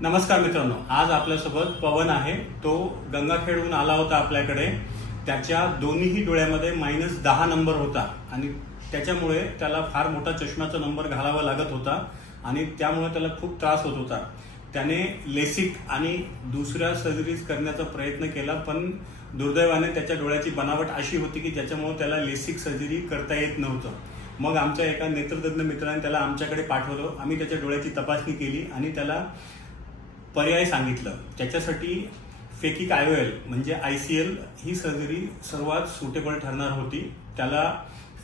नमस्कार मित्रांनो, आज आपल्यासोबत पवन आहे। तो गंगाखेडहून आला होता आपल्याकडे। त्याच्या दोन्ही डोळ्यामध्ये -10 नंबर होता आणि त्याच्यामुळे त्याला फार मोठा चष्म्याचा नंबर घालावा लागत होता आणि त्यामुळे त्याला खूप त्रास होत होता। त्याने लेसिक आणि दुसऱ्या सर्जरीज करण्याचा प्रयत्न केला, पण दुर्दैवाने त्याच्या डोळ्याची बनावट अशी होती की ज्याच्यामुळे त्याला लेसिक सर्जरी करता येत नव्हतं। मग आमच्या एका नेत्रतज्ञ मित्राने त्याला आमच्याकडे पाठवलं। आम्ही त्याच्या डोळ्याची तपासणी केली आणि त्याला पर्याय सांगितलं। त्याच्यासाठी फेकिक आयओएल म्हणजे आयसीएल ही सर्जरी सर्वात सुटेबल ठरणार होती। त्याला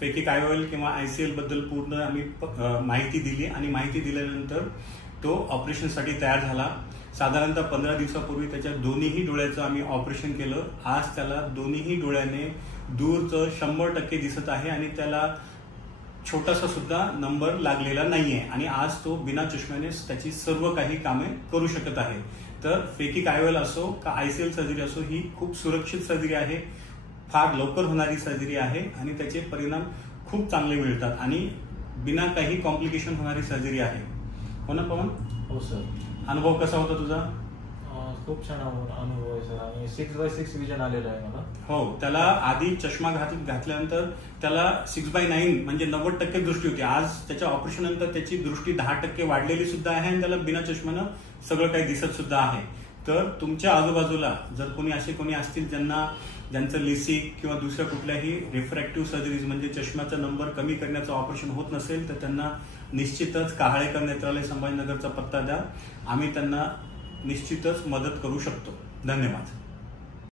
फेकिक आयओएल किंवा आयसीएल बद्दल पूर्ण आम्ही माहिती दिली आणि माहिती दिल्यानंतर तो ऑपरेशनसाठी तयार झाला। साधारणतः 15 दिवसापूर्वी त्याच्या दोन्ही डोळ्याचं आम्ही ऑपरेशन केलं। आज त्याला दोन्ही डोळ्याने दूरचं 100% दिसत आहे आणि त्याला छोटासा सुद्धा नंबर लागलेला नाहीये आणि आज तो बिना चष्म्याने त्याची सर्व काही कामे करू शकत आहे। तर फेकिक आयओएल असो का आयसीएल सर्जरी असो, ही खूप सुरक्षित सर्जरी आहे, फार लवकर होणारी सर्जरी आहे आणि त्याचे परिणाम खूप चांगले मिळतात आणि बिना काही कॉम्प्लिकेशन होणारी सर्जरी आहे। हो ना पवन? हो सर। अनुभव कसा होता तुझा? खूप छान अनुभव आहे सर आणि 6/6 विजन आलेलं आहे मला। हो, त्याला आधी चष्मा घातल्यानंतर त्याला 6/9 म्हणजे 90% दृष्टी होती। आज त्याच्या ऑपरेशन नंतर त्याची दृष्टी 10% वाढलेली सुद्धा आहे आणि त्याला बिना चष्म्यानं सगळं काही दिसत सुद्धा आहे। तर तुमच्या आजूबाजूला जर कोणी असे कोणी असतील ज्यांचं लेसिक किंवा दुसऱ्या कुठल्याही रिफ्रॅक्टिव्ह सर्जरीज म्हणजे चष्म्याचा नंबर कमी करण्याचं ऑपरेशन होत नसेल तर त्यांना निश्चितच काहाळेकर नेत्रालय संभाजीनगरचा पत्ता द्या। आम्ही त्यांना निश्चितच मदत करू शकतो। धन्यवाद।